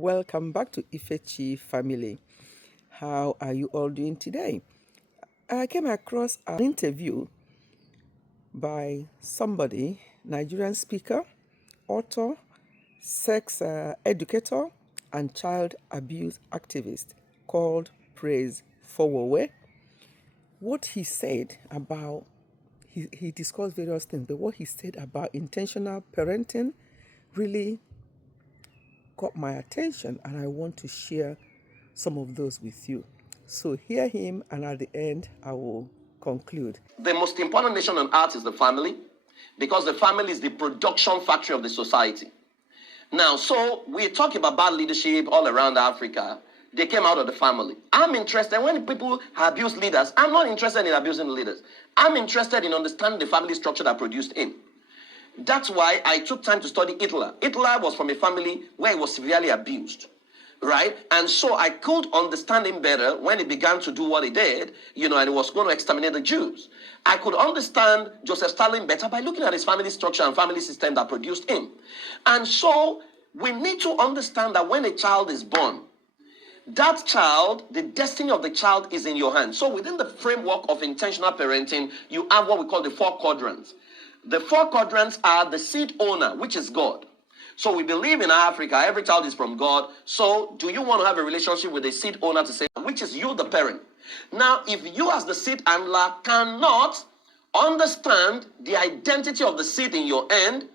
Welcome back to Ifechi family. How are you all doing today? I came across an interview by somebody, Nigerian speaker, author, sex educator, and child abuse activist called Praise Fawowe. What he said about, he discussed various things, but what he said about intentional parenting really caught my attention, and I want to share some of those with you. So hear him, and at the end, I will conclude. The most important nation on earth is the family, because the family is the production factory of the society. Now, so we talk about bad leadership all around Africa. They came out of the family. I'm interested when people abuse leaders. I'm not interested in abusing leaders. I'm interested in understanding the family structure that produced him. That's why I took time to study Hitler. Hitler was from a family where he was severely abused, right? And so I could understand him better when he began to do what he did, and he was going to exterminate the Jews. I could understand Joseph Stalin better by looking at his family structure and family system that produced him. And so we need to understand that when a child is born, that child, the destiny of the child is in your hands. So within the framework of intentional parenting, you have what we call the 4 quadrants. The 4 quadrants are the seed owner, which is God. So we believe in Africa, every child is from God. So do you want to have a relationship with the seed owner to say, which is you, the parent? Now, if you as the seed handler cannot understand the identity of the seed in your end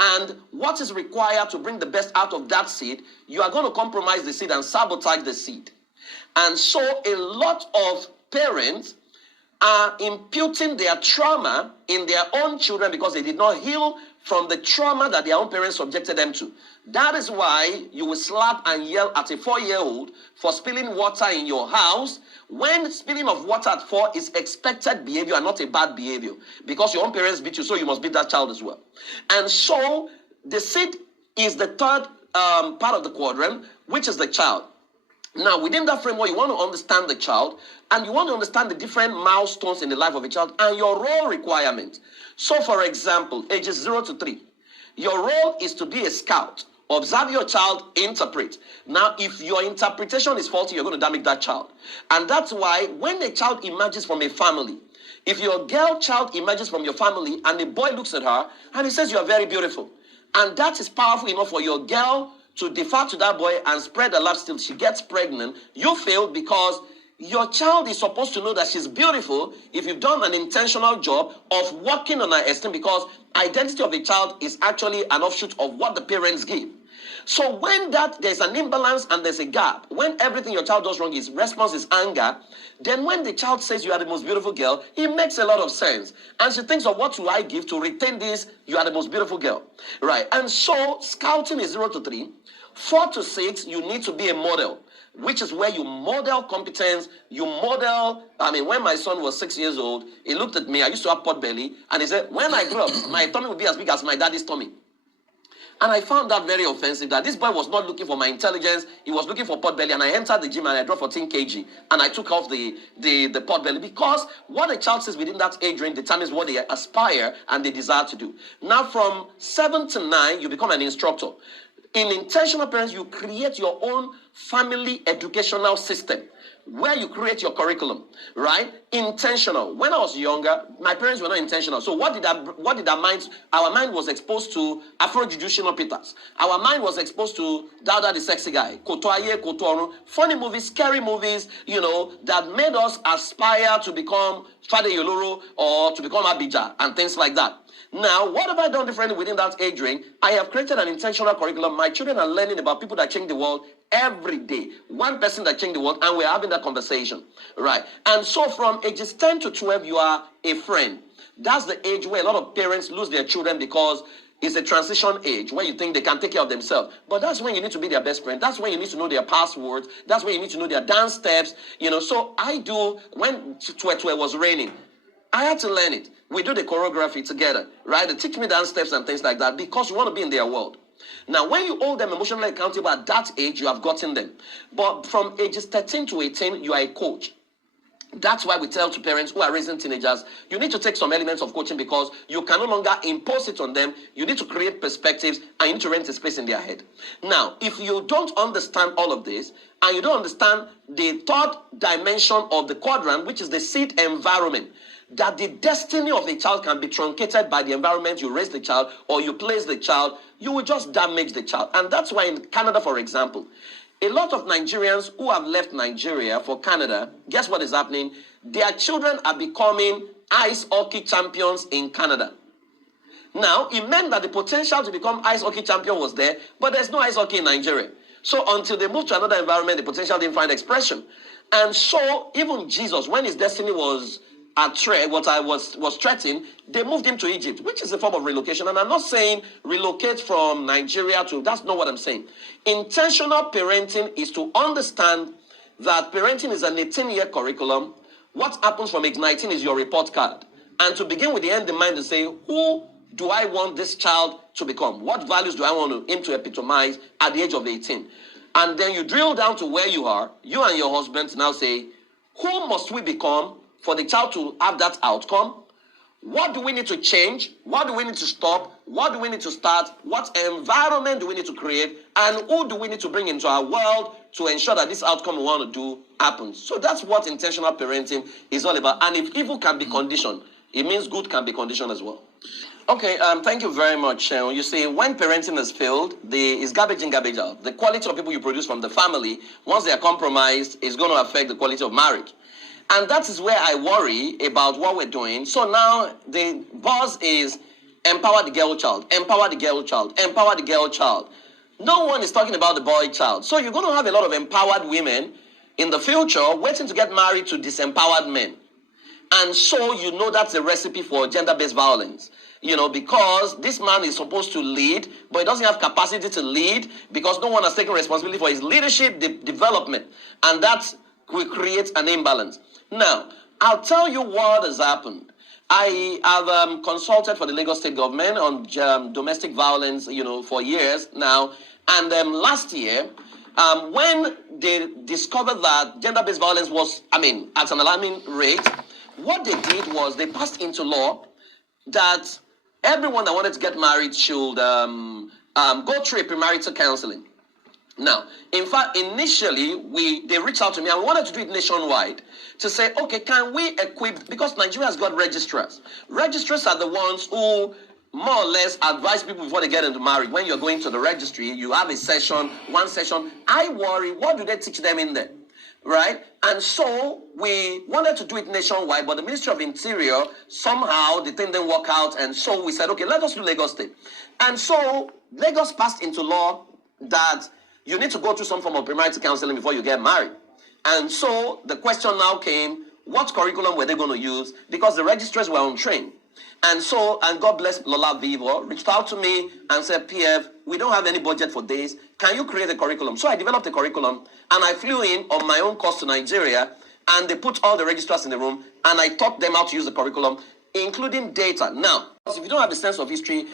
and what is required to bring the best out of that seed, you are going to compromise the seed and sabotage the seed. And so a lot of parents are imputing their trauma in their own children because they did not heal from the trauma that their own parents subjected them to. That is why you will slap and yell at a 4-year-old for spilling water in your house when spilling of water at 4 is expected behavior and not a bad behavior, because your own parents beat you, so you must beat that child as well. And so the seed is the third part of the quadrant, which is the child. Now, within that framework, you want to understand the child, and you want to understand the different milestones in the life of a child and your role requirement. So, for example, ages 0 to 3, your role is to be a scout. Observe your child, interpret. Now, if your interpretation is faulty, you're going to damage that child. And that's why when a child emerges from a family, if your girl child emerges from your family and the boy looks at her and he says, "You are very beautiful," and that is powerful enough for your girl to defer to that boy and spread the love till she gets pregnant, you failed, because your child is supposed to know that she's beautiful if you've done an intentional job of working on her esteem, because identity of a child is actually an offshoot of what the parents give. So when there's an imbalance and there's a gap, when everything your child does wrong, his response is anger, then when the child says you are the most beautiful girl, it makes a lot of sense. And she thinks of, what do I give to retain this? You are the most beautiful girl, right? And so scouting is 0 to 3. 4 to 6, you need to be a model, which is where you model competence. You model, when my son was 6 years old, he looked at me, I used to have pot belly, and he said, when I grow up, my tummy will be as big as my daddy's tummy. And I found that very offensive, that this boy was not looking for my intelligence, he was looking for pot belly. And I entered the gym and I dropped 14 kg and I took off the pot belly, because what a child says within that age range determines what they aspire and they desire to do. Now from 7 to 9, you become an instructor. In intentional parents, you create your own family educational system where you create your curriculum, right? Intentional. When I was younger, my parents were not intentional. So what did our minds? Our mind was exposed to Afro-Judicial Peters. Our mind was exposed to Dada the Sexy Guy, Kotoye, Kotoru, funny movies, scary movies, that made us aspire to become Fade Yoloro or to become Abijah and things like that. Now, what have I done differently within that age range? I have created an intentional curriculum. My children are learning about people that change the world every day. One person that changed the world, and we're having that conversation, right? And so from ages 10 to 12, you are a friend. That's the age where a lot of parents lose their children, because it's a transition age where you think they can take care of themselves. But that's when you need to be their best friend. That's when you need to know their passwords. That's when you need to know their dance steps. So I do, when Twetwe was raining, I had to learn it. We do the choreography together, right? They teach me dance steps and things like that, because you want to be in their world. Now, when you hold them emotionally accountable at that age, you have gotten them. But from ages 13 to 18, you are a coach. That's why we tell to parents who are raising teenagers, you need to take some elements of coaching because you can no longer impose it on them. You need to create perspectives and you need to rent a space in their head. Now, if you don't understand all of this and you don't understand the third dimension of the quadrant, which is the seed environment, that the destiny of a child can be truncated by the environment you raise the child or you place the child, you will just damage the child. And that's why in Canada, for example, a lot of Nigerians who have left Nigeria for Canada, guess what is happening? Their children are becoming ice hockey champions in Canada. Now, it meant that the potential to become ice hockey champion was there, but there's no ice hockey in Nigeria. So until they moved to another environment, the potential didn't find expression. And so even Jesus, when his destiny was was threatened, they moved him to Egypt, which is a form of relocation. And I'm not saying relocate from Nigeria to, that's not what I'm saying. Intentional parenting is to understand that parenting is an 18-year curriculum. What happens from age 19 is your report card. And to begin with the end in mind to say, who do I want this child to become? What values do I want him to epitomize at the age of 18? And then you drill down to where you are. You and your husband now say, who must we become for the child to have that outcome? What do we need to change? What do we need to stop? What do we need to start? What environment do we need to create? And who do we need to bring into our world to ensure that this outcome we want to do happens? So that's what intentional parenting is all about. And if evil can be conditioned, it means good can be conditioned as well. Okay, thank you very much. You see, when parenting has failed, it's garbage in, garbage out. The quality of people you produce from the family, once they are compromised, is going to affect the quality of marriage. And that is where I worry about what we're doing. So now the buzz is empower the girl child, empower the girl child, empower the girl child. No one is talking about the boy child. So you're going to have a lot of empowered women in the future waiting to get married to disempowered men. And so you know that's a recipe for gender-based violence. Because this man is supposed to lead, but he doesn't have capacity to lead because no one has taken responsibility for his leadership development. And that will create an imbalance. Now, I'll tell you what has happened. I have consulted for the Lagos state government on domestic violence, for years now. And last year, when they discovered that gender-based violence was, at an alarming rate, what they did was they passed into law that everyone that wanted to get married should go through a premarital counseling. Now, in fact, initially, they reached out to me and we wanted to do it nationwide to say, okay, can we equip, because Nigeria has got registrars. Registrars are the ones who more or less advise people before they get into marriage. When you're going to the registry, you have a session, one session. I worry, what do they teach them in there? Right? And so we wanted to do it nationwide, but the Ministry of Interior, somehow the thing didn't work out. And so we said, okay, let us do Lagos State. And so Lagos passed into law that you need to go through some form of premarital counseling before you get married. And so the question now came, what curriculum were they going to use? Because the registrars were untrained. And God bless Lola Vivo, reached out to me and said, PF, we don't have any budget for this. Can you create a curriculum? So I developed a curriculum and I flew in on my own cost to Nigeria and they put all the registrars in the room and I taught them how to use the curriculum, including data. Now, if you don't have a sense of history,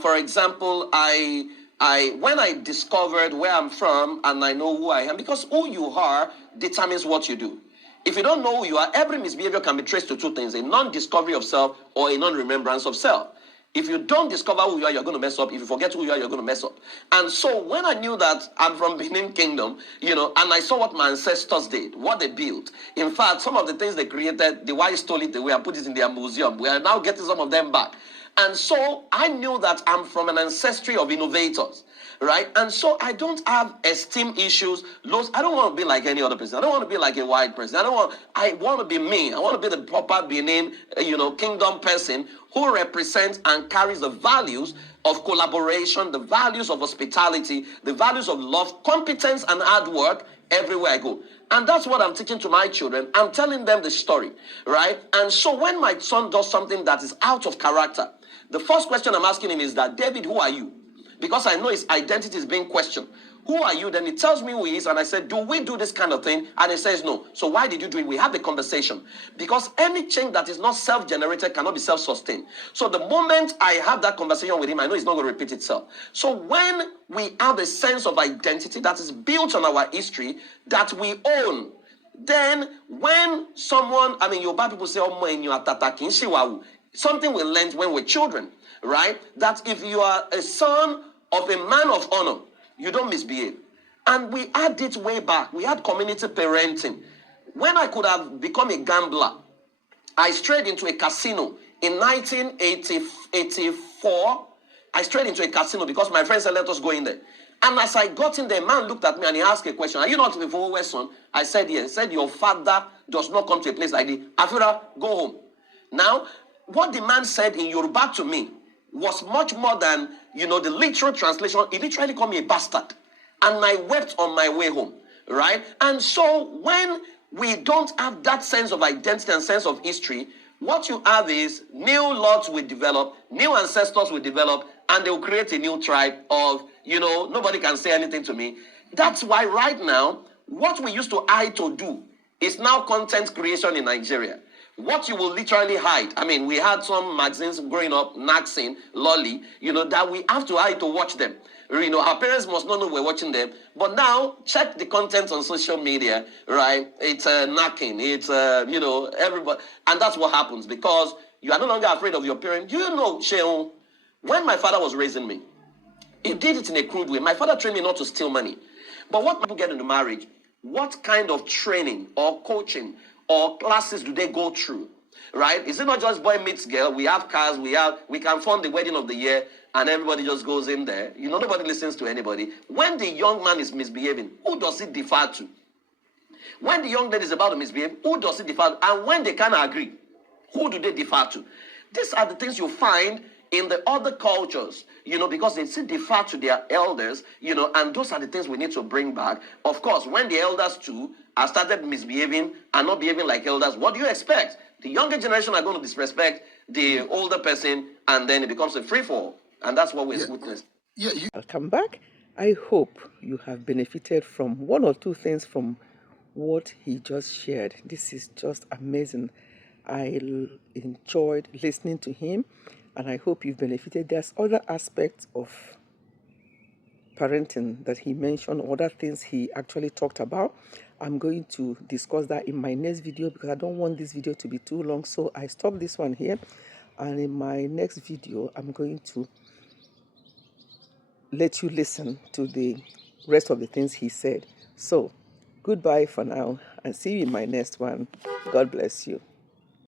for example, when I discovered where I'm from and I know who I am, because who you are determines what you do. If you don't know who you are, every misbehavior can be traced to two things: a non-discovery of self or a non-remembrance of self. If you don't discover who you are, you're going to mess up. If you forget who you are, you're going to mess up. And so when I knew that I'm from Benin Kingdom, and I saw what my ancestors did, what they built. In fact, some of the things they created, the wives stole it away and put it in their museum. We are now getting some of them back. And so I knew that I'm from an ancestry of innovators, right? And so I don't have esteem issues. I don't want to be like any other person. I don't want to be like a white person. I want to be me. I want to be the proper Benin, kingdom person who represents and carries the values of collaboration, the values of hospitality, the values of love, competence, and hard work everywhere I go. And that's what I'm teaching to my children. I'm telling them the story, right? And so when my son does something that is out of character, the first question I'm asking him is that, David, who are you? Because I know his identity is being questioned. Who are you? Then he tells me who he is. And I said, do we do this kind of thing? And he says, no. So why did you do it? We have a conversation. Because any change that is not self-generated cannot be self-sustained. So the moment I have that conversation with him, I know it's not going to repeat itself. So when we have a sense of identity that is built on our history, that we own, Then when someone, Yoruba people say, "Omo enyo atata ki n shiwawu," something we learned when we're children, right? That if you are a son of a man of honor, you don't misbehave. And we had it way back. We had community parenting. When I could have become a gambler, I strayed into a casino in 1984. I strayed into a casino because my friend said, "Let us go in there." And as I got in there, a man looked at me and he asked a question. "Are you not the Fawowe son?" I said, "Yes." He said, "Your father does not come to a place like this. Afira, go home." Now, what the man said in Yoruba to me was much more than, the literal translation. He literally called me a bastard. And I wept on my way home, right? And so when we don't have that sense of identity and sense of history, what you have is new lords will develop, new ancestors will develop, and they will create a new tribe of, nobody can say anything to me. That's why right now, what we used to hide to do is now content creation in Nigeria. What you will literally hide. We had some magazines growing up, Naxin, Lolly, that we have to hide to watch them. Our parents must not know we're watching them. But now, check the content on social media, right? It's knacking. It's, everybody. And that's what happens because you are no longer afraid of your parents. Do you know, Sheon, when my father was raising me, he did it in a crude way. My father trained me not to steal money. But what people get into marriage, what kind of training or coaching or classes do they go through, right? Is it not just boy meets girl? We have cars, we can fund the wedding of the year, and everybody just goes in there. Nobody listens to anybody. When the young man is misbehaving, who does it defer to? When the young lady is about to misbehave, who does it defer to? And when they can't agree, who do they defer to? These are the things you find in the other cultures, because they still defer to their elders, and those are the things we need to bring back. Of course, when the elders too have started misbehaving and not behaving like elders, what do you expect? The younger generation are going to disrespect the older person, and then it becomes a free-for-all. And that's what we're witnessing. I'll come back. I hope you have benefited from one or two things from what he just shared. This is just amazing. I enjoyed listening to him, and I hope you've benefited. There's other aspects of parenting that he mentioned, other things he actually talked about. I'm going to discuss that in my next video because I don't want this video to be too long. So I stop this one here, and in my next video, I'm going to let you listen to the rest of the things he said. So goodbye for now and see you in my next one. God bless you.